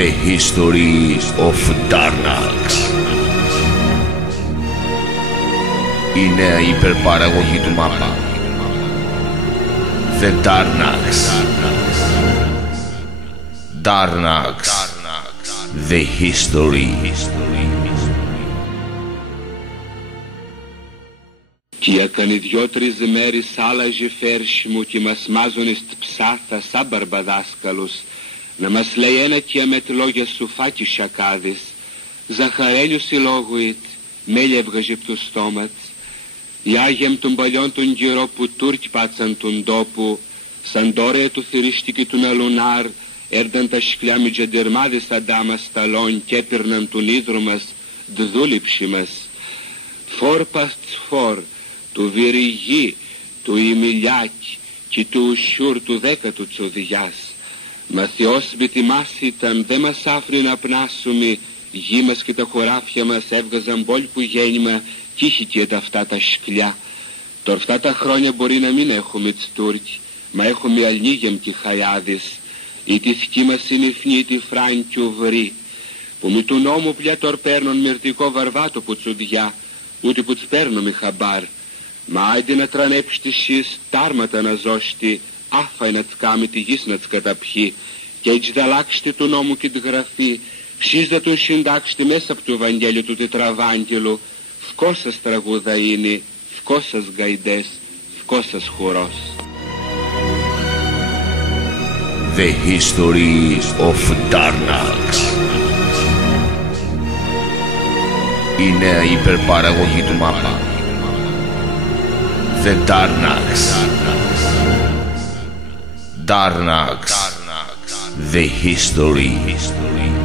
The History of Darnax. Η νέα υπερπαραγωγή του μάπα. The Darnax. Darnax. The History. Κι έκανε 2-3 μέρες άλλαζε φέρσι μου και μας μάζωνε στη ψάθα σαν μπαρμπαδάσκαλος να μας λέει ένα και με λόγια σουφάκι σακάδες. Ζαχαρέλιος η λόγουιτ, μέλια έβγαζε από το στόμα της. Οι άγιαμ των παλιών τον καιρό που Τούρκοι πάτσαν τον τόπο, σαν τώρα του θηρίστηκε του Αλουνάρ, έρναν τα σκλιά με τζαντερμάδες τα ντάμα σταλών και έπαιρναν τον ίδρο μας, δδούληψη μας. Φορ παστ φορ, του Βυριγή, του Ημιλιάκη και του Ουσιούρ του 10ου Τσοδιάς. Μα Θεός με τη μάση ήταν, δε μας άφηνε να πνάσουμε, γη μας και τα χωράφια μας έβγαζαν πόλπου γέννημα κι είχε και τα αυτά τα σκλιά. Τώρα αυτά τα χρόνια μπορεί να μην έχουμε τις Τούρκοι, μα έχουμε αλνίγεμ και χαϊάδες, ή τη θκή μας συνηθνή τη Φράνκιου βρή, που με του νόμου πια τώρα παίρνουν μυρτικό βαρβάτο που τσουδιά, ούτε που τους παίρνουμε χαμπάρ. Μα άιντε να τρανέψει τη σύς, τάρματα να ζώστη, άφαει να τς κάμε τη γης να τς καταπιεί, και έτσι θα αλλάξετε του νόμου και τη γραφή, σύς θα τον συντάξετε μέσα από το Ευαγγέλιο του Τετραβάγγελου, φκό σας τραγούδα είναι, φκό σας γαϊδές, φκό σας χορός. The History of Darnax. Η νέα υπερπαραγωγή του μάπα. The Darnax. Darnax. The History.